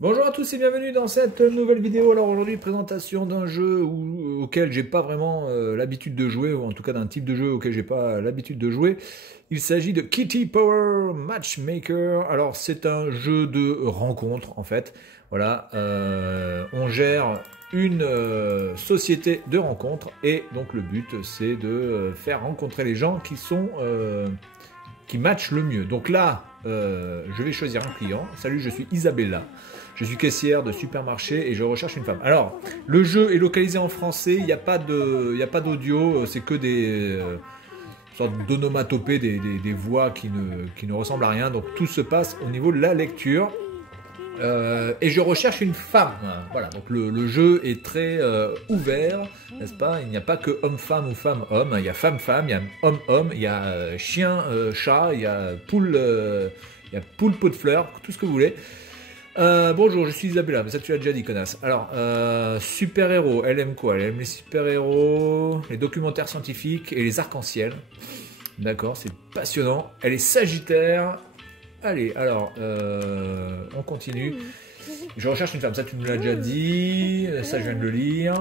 Bonjour à tous et bienvenue dans cette nouvelle vidéo. Alors aujourd'hui, présentation d'un jeu auquel j'ai pas vraiment l'habitude de jouer, ou en tout cas d'un type de jeu auquel j'ai pas l'habitude de jouer. Il s'agit de Kitty Power Matchmaker. Alors c'est un jeu de rencontre en fait. Voilà, on gère une société de rencontre et donc le but c'est de faire rencontrer les gens qui matchent le mieux. Donc là, je vais choisir un client. Salut, je suis Isabella. Je suis caissière de supermarché et je recherche une femme. Alors, le jeu est localisé en français, il n'y a pas d'audio, c'est que des sortes d'onomatopées, des voix qui ne ressemblent à rien. Donc tout se passe au niveau de la lecture. Et je recherche une femme. Voilà, donc le jeu est très ouvert, n'est-ce pas? Il n'y a pas que homme-femme ou femme-homme. Il y a femme-femme, il y a homme-homme, il y a chien-chat, il y a poule pot de fleurs, tout ce que vous voulez. Bonjour, je suis Isabella, mais ça tu l'as déjà dit, connasse. Alors, super-héros, elle aime quoi? Elle aime les super-héros, les documentaires scientifiques et les arcs-en-ciel. D'accord, c'est passionnant. Elle est sagittaire. Allez, alors, on continue. Je recherche une femme, ça tu me l'as déjà dit, ça je viens de le lire.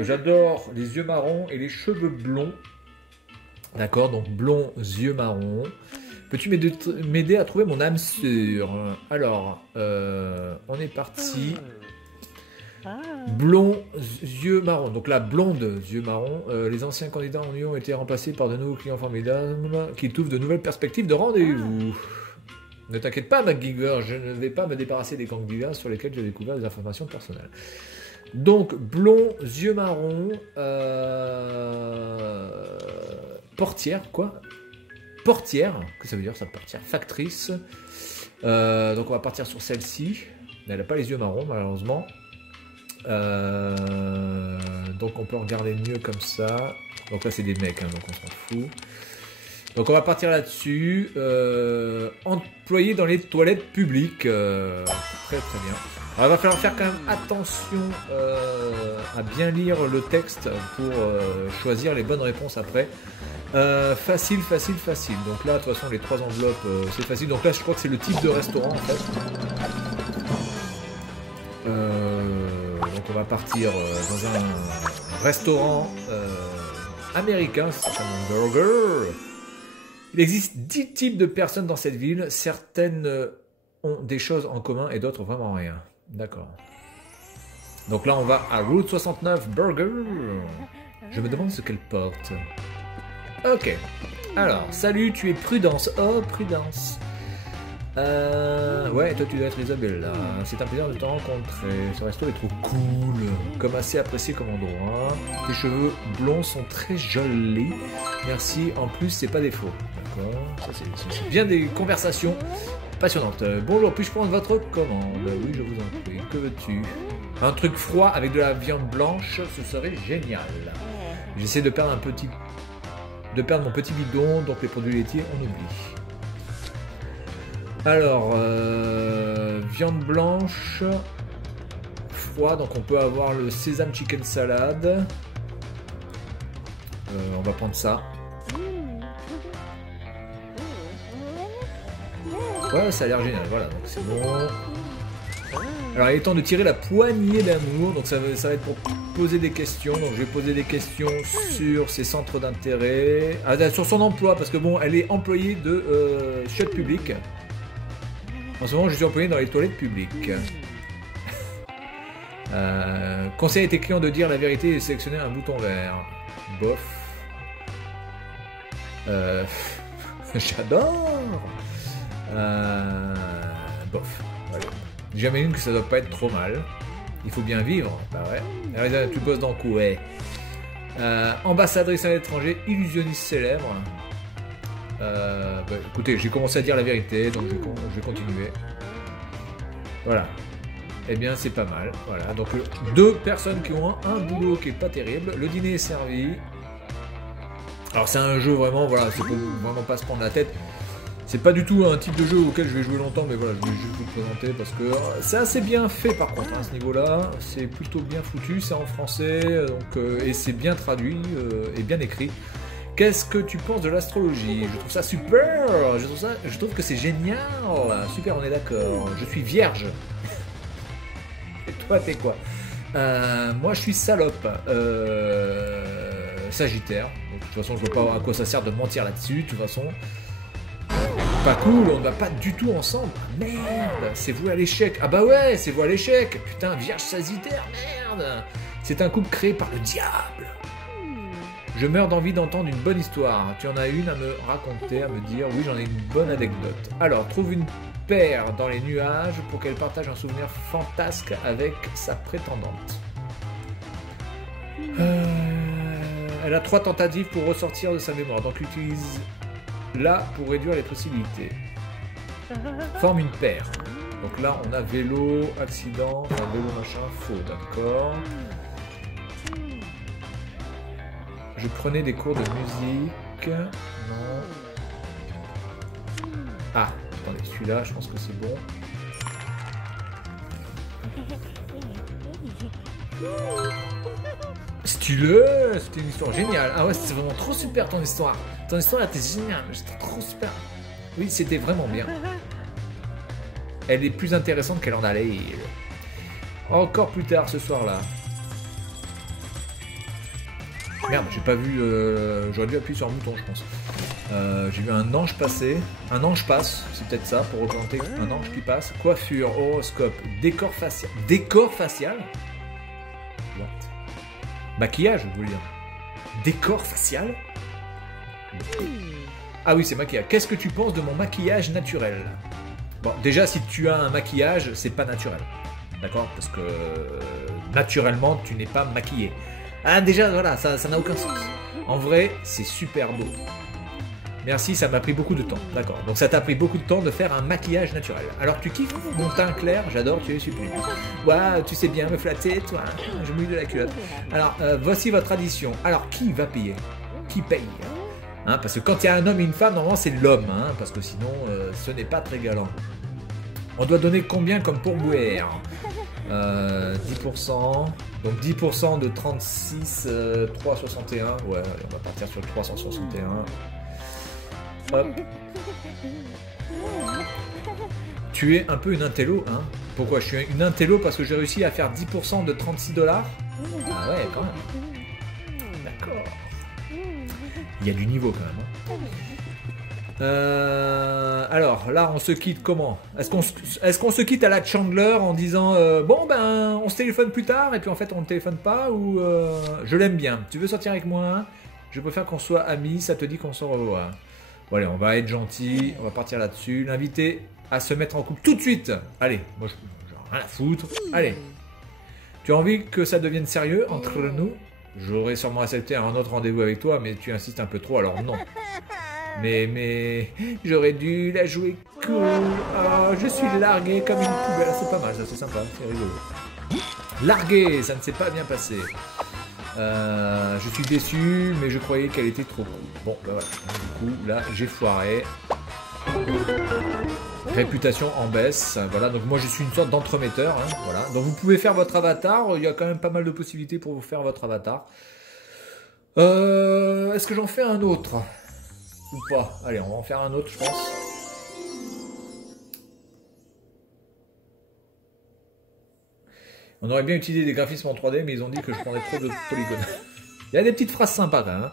J'adore les yeux marrons et les cheveux blonds. D'accord, donc blond, yeux marrons. Peux-tu m'aider à trouver mon âme sœur? Alors, on est parti. Blond, yeux marrons. Donc là, blonde, yeux marrons. Les anciens candidats en ont été remplacés par de nouveaux clients formidables qui t'ouvrent de nouvelles perspectives de rendez-vous. Ne t'inquiète pas, MacGyver, je ne vais pas me débarrasser des candidats sur lesquels j'ai découvert des informations personnelles. Donc, blond, yeux marrons, portière, quoi? Portière, que ça veut dire ça, portière, factrice. Donc on va partir sur celle-ci. Elle n'a pas les yeux marrons, malheureusement. Donc on peut regarder mieux comme ça. Donc là, c'est des mecs, hein, donc on s'en fout. Donc on va partir là-dessus. Employé dans les toilettes publiques. Très très bien. Alors, il va falloir faire quand même attention à bien lire le texte pour choisir les bonnes réponses après. Facile. Donc là, de toute façon, les trois enveloppes, c'est facile. Donc là, je crois que c'est le type de restaurant en fait. Donc on va partir dans un restaurant américain, c'est un burger. Il existe 10 types de personnes dans cette ville. Certaines ont des choses en commun et d'autres vraiment rien. D'accord. Donc là, on va à Route 69 Burger. Je me demande ce qu'elle porte. Ok. Alors, salut, tu es Prudence. Oh, Prudence. Ouais, toi tu dois être Isabelle là. C'est un plaisir de te rencontrer. Ce resto est trop cool. Comme assez apprécié comme endroit. Tes cheveux blonds sont très jolis. Merci. En plus, c'est pas des faux. D'accord. Ça, c'est bien des conversations passionnantes. Bonjour, puis-je prendre votre commande? Oui, je vous en prie. Que veux-tu? Un truc froid avec de la viande blanche, ce serait génial. J'essaie de perdre mon petit bidon, donc les produits laitiers, on oublie. Alors, viande blanche, froid, donc on peut avoir le sésame chicken salad. On va prendre ça. Ouais, ça a l'air génial, voilà, donc c'est bon. Alors, il est temps de tirer la poignée d'amour, donc ça va être pour poser des questions. Donc, je vais poser des questions sur ses centres d'intérêt, sur son emploi, parce que bon, elle est employée de chiottes publiques. En ce moment, je suis employé dans les toilettes publiques. Conseil à tes clients de dire la vérité et sélectionner un bouton vert. Bof. J'adore. Bof. Voilà. J'imagine que ça doit pas être trop mal. Il faut bien vivre. Bah ouais. Alors, tu bosses dans quoi? Ouais. Ambassadrice à l'étranger, illusionniste célèbre. Bah, écoutez, j'ai commencé à dire la vérité, donc je vais continuer. Voilà. Eh bien, c'est pas mal. Voilà. Donc, deux personnes qui ont un boulot qui est pas terrible. Le dîner est servi. Alors, c'est un jeu vraiment, voilà, c'est pour vraiment pas se prendre la tête. C'est pas du tout un type de jeu auquel je vais jouer longtemps, mais voilà, je vais juste vous le présenter parce que c'est assez bien fait par contre à ce niveau-là. C'est plutôt bien foutu, c'est en français, donc, et c'est bien traduit et bien écrit. Qu'est-ce que tu penses de l'astrologie? Je trouve ça super, je trouve que c'est génial. Super, on est d'accord. Je suis vierge. Et toi, t'es quoi? Moi, je suis salope. Sagittaire. Donc, de toute façon, je vois pas à quoi ça sert de mentir là-dessus. De toute façon, pas cool, on ne va pas du tout ensemble. Merde, c'est voué à l'échec. Ah bah ouais, c'est voué à l'échec. Putain, Vierge Sagittaire, merde. C'est un couple créé par le diable. Je meurs d'envie d'entendre une bonne histoire. Tu en as une à me raconter, à me dire. Oui, j'en ai une bonne anecdote. Alors, trouve une paire dans les nuages pour qu'elle partage un souvenir fantasque avec sa prétendante. Elle a 3 tentatives pour ressortir de sa mémoire, donc utilise-la pour réduire les possibilités. Forme une paire. Donc là, on a vélo, accident, enfin, vélo machin, faux, d'accord. Je prenais des cours de musique. Non. Ah, attendez, celui-là, je pense que c'est bon. Stylé, c'était une histoire géniale. Ah ouais, c'était vraiment trop super ton histoire. Ton histoire était géniale, c'était trop super. Oui, c'était vraiment bien. Elle est plus intéressante qu'elle en a l'air. Encore plus tard ce soir-là. Merde, j'ai pas vu. J'aurais dû appuyer sur un bouton, je pense. J'ai vu un ange passer. Un ange passe, c'est peut-être ça pour représenter un ange qui passe. Coiffure, horoscope, décor facial. Décor facial? What? Maquillage, vous voulez dire? Décor facial? Ah oui, c'est maquillage. Qu'est-ce que tu penses de mon maquillage naturel? Bon, déjà, si tu as un maquillage, c'est pas naturel. D'accord? Parce que naturellement, tu n'es pas maquillé. Ah, déjà, voilà, ça n'a aucun sens. En vrai, c'est super beau. Merci, ça m'a pris beaucoup de temps. D'accord. Donc ça t'a pris beaucoup de temps de faire un maquillage naturel. Alors tu kiffes mon teint clair? J'adore, tu es sublime. Ouais, tu sais bien me flatter, toi. Je mouille de la culotte. Alors, voici votre addition. Alors, qui va payer? Qui paye? Hein, parce que quand il y a un homme et une femme, normalement c'est l'homme. Hein, parce que sinon, ce n'est pas très galant. On doit donner combien comme pourboire? 10%. Donc 10% de 36, 361. Ouais, allez, on va partir sur le 361. Hop. Tu es un peu une intello, hein? Pourquoi? Je suis une intello parce que j'ai réussi à faire 10% de 36 $. Ah ouais, quand même. D'accord. Il y a du niveau quand même. Hein. Alors, là, on se quitte comment? Est-ce qu'on se quitte à la Chandler en disant bon, ben, on se téléphone plus tard et puis en fait, on ne téléphone pas ou je l'aime bien. Tu veux sortir avec moi? Hein? Je préfère qu'on soit amis, ça te dit qu'on se revoit. Bon, allez, on va être gentil, on va partir là-dessus. L'inviter à se mettre en couple tout de suite. Allez, moi, j'en ai rien à foutre. Allez. Tu as envie que ça devienne sérieux entre nous? J'aurais sûrement accepté un autre rendez-vous avec toi, mais tu insistes un peu trop, alors non. Mais, j'aurais dû la jouer cool. Oh, je suis largué comme une poubelle. C'est pas mal, ça, c'est sympa, c'est rigolo. Largué, ça ne s'est pas bien passé. Je suis déçu, mais je croyais qu'elle était trop cool. Bon, ben voilà. Du coup, là, j'ai foiré. Réputation en baisse. Voilà, donc moi, je suis une sorte d'entremetteur. Hein, voilà. Donc, vous pouvez faire votre avatar. Il y a quand même pas mal de possibilités pour vous faire votre avatar. Est-ce que j'en fais un autre? Ou pas? Allez, on va en faire un autre, je pense. On aurait bien utilisé des graphismes en 3D, mais ils ont dit que je prendrais trop de polygones. Il y a des petites phrases sympas quand même.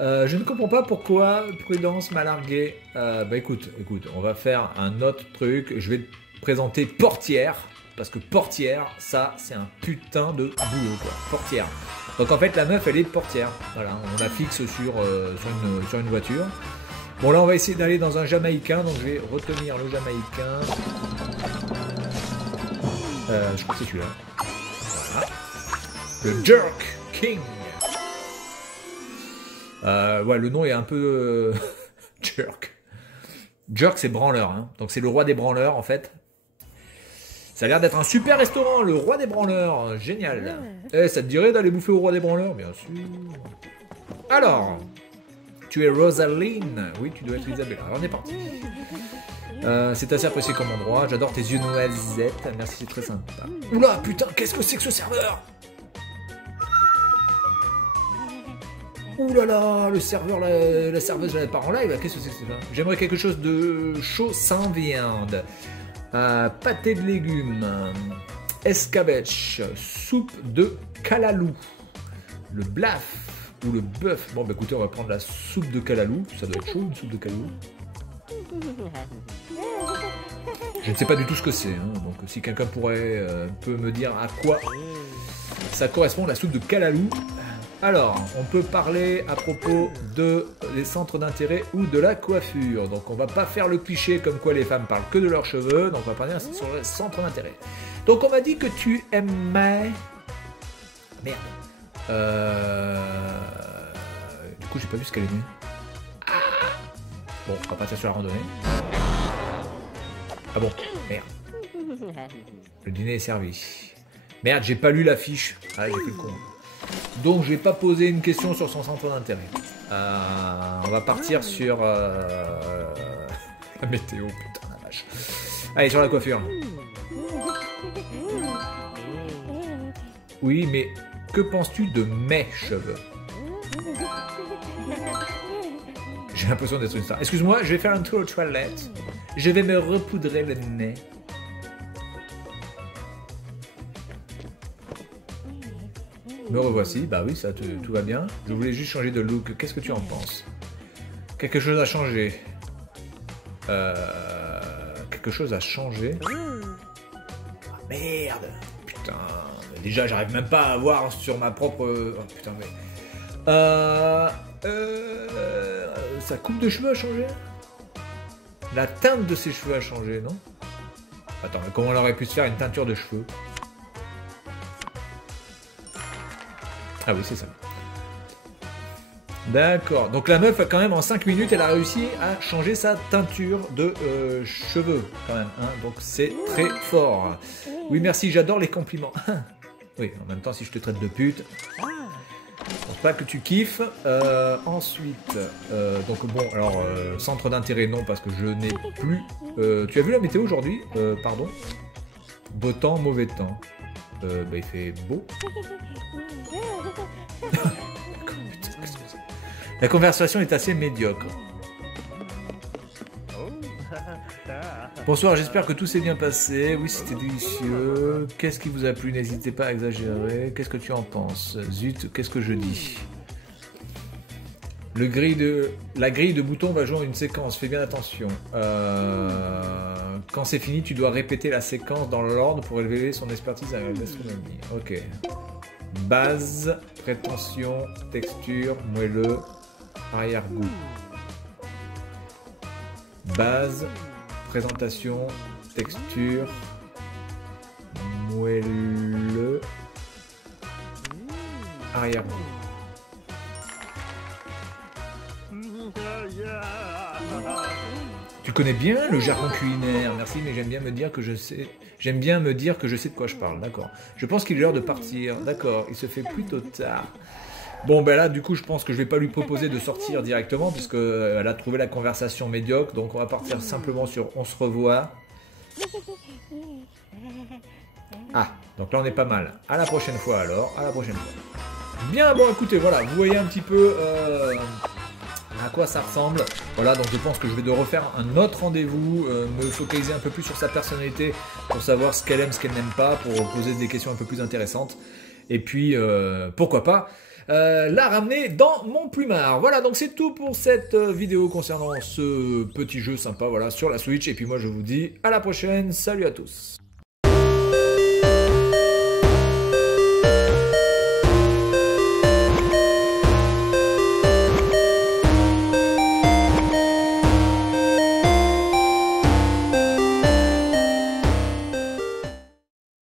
Hein. Je ne comprends pas pourquoi Prudence m'a largué. Bah écoute, on va faire un autre truc. Je vais te présenter Portière. Parce que Portière, ça, c'est un putain de boulot, quoi. Portière. Donc en fait, la meuf, elle est portière. Voilà, on la fixe sur une voiture. Bon, là, on va essayer d'aller dans un Jamaïcain. Donc je vais retenir le Jamaïcain. Je crois que c'est celui-là. Voilà. Le Jerk King. Ouais, le nom est un peu... Jerk. Jerk, c'est branleur. Hein. Donc c'est le roi des branleurs, en fait. Ça a l'air d'être un super restaurant, le roi des branleurs. Génial. Eh, ça te dirait d'aller bouffer au roi des branleurs? Bien sûr. Alors, tu es Rosaline. Oui, tu dois être Isabella. Alors, on est parti. C'est assez apprécié comme endroit. J'adore tes yeux noisettes. Merci, c'est très sympa. Oula, putain, qu'est-ce que c'est que ce serveur? Ouh là là, le serveur, la serveuse, elle part en live. Qu'est-ce que c'est que ça? J'aimerais quelque chose de chaud sans viande. Pâté de légumes. escabeche, soupe de calalou, le blaf ou le bœuf. Bon, bah écoutez, on va prendre la soupe de calalou. Ça doit être chaud, une soupe de calalou. Je ne sais pas du tout ce que c'est, hein. Donc si quelqu'un peut me dire à quoi ça correspond, la soupe de calalou. Alors, on peut parler à propos des centres d'intérêt ou de la coiffure. Donc on va pas faire le cliché comme quoi les femmes parlent que de leurs cheveux. Donc on va parler sur les centres d'intérêt. Donc on m'a dit que tu aimais... Merde. Du coup, j'ai pas vu ce qu'elle aimait. Bon, on va partir sur la randonnée. Ah bon, merde. Le dîner est servi. Merde, j'ai pas lu la fiche. Ah, j'ai fait le con. Donc, je vais pas poser une question sur son centre d'intérêt. On va partir sur la météo, putain la vache. Allez, sur la coiffure. Oui, mais que penses-tu de mes cheveux? J'ai l'impression d'être une star. Excuse-moi, je vais faire un tour aux toilettes. Je vais me repoudrer le nez. Me revoici. Bah oui, ça, tout va bien. Je voulais juste changer de look. Qu'est-ce que tu en penses? Quelque chose a changé. Quelque chose a changé. Ah, merde. Putain. Déjà, j'arrive même pas à voir sur ma propre... Oh, putain, mais... sa coupe de cheveux a changé? La teinte de ses cheveux a changé, non? Attends, mais comment on aurait pu se faire une teinture de cheveux? Ah oui, c'est ça. D'accord. Donc la meuf, quand même, en 5 minutes, elle a réussi à changer sa teinture de cheveux, quand même. Hein. Donc c'est très fort. Oui, merci, j'adore les compliments. Oui, en même temps, si je te traite de pute... Je pense pas que tu kiffes. Ensuite, donc bon, alors, centre d'intérêt, non, parce que je n'ai plus... tu as vu la météo aujourd'hui? Pardon. Beau temps, mauvais temps. Bah, il fait beau. La conversation est assez médiocre. Bonsoir, j'espère que tout s'est bien passé. Oui, c'était délicieux. Qu'est-ce qui vous a plu? N'hésitez pas à exagérer. Qu'est-ce que tu en penses? Zut, qu'est-ce que je dis? La grille de boutons va jouer une séquence. Fais bien attention. Quand c'est fini, tu dois répéter la séquence dans l'ordre pour élever son expertise à la gastronomie. Ok. Base, prétention, texture, moelleux, arrière-goût. Base, présentation, texture, moelleux, arrière-goût. Tu connais bien le jargon culinaire, merci, mais j'aime bien me dire que je sais. J'aime bien me dire que je sais de quoi je parle, d'accord. Je pense qu'il est l'heure de partir, d'accord. Il se fait plutôt tard. Bon, ben là, du coup, je pense que je vais pas lui proposer de sortir directement, puisque elle a trouvé la conversation médiocre. Donc, on va partir simplement sur on se revoit. Ah, donc là, on est pas mal. À la prochaine fois, alors. À la prochaine fois. Bien, bon, écoutez, voilà, vous voyez un petit peu à quoi ça ressemble. Voilà, donc je pense que je vais devoir refaire un autre rendez-vous, me focaliser un peu plus sur sa personnalité, pour savoir ce qu'elle aime, ce qu'elle n'aime pas, pour poser des questions un peu plus intéressantes. Et puis, pourquoi pas la ramener dans mon plumard. Voilà, donc c'est tout pour cette vidéo concernant ce petit jeu sympa, voilà, sur la Switch. Et puis moi, je vous dis à la prochaine. Salut à tous.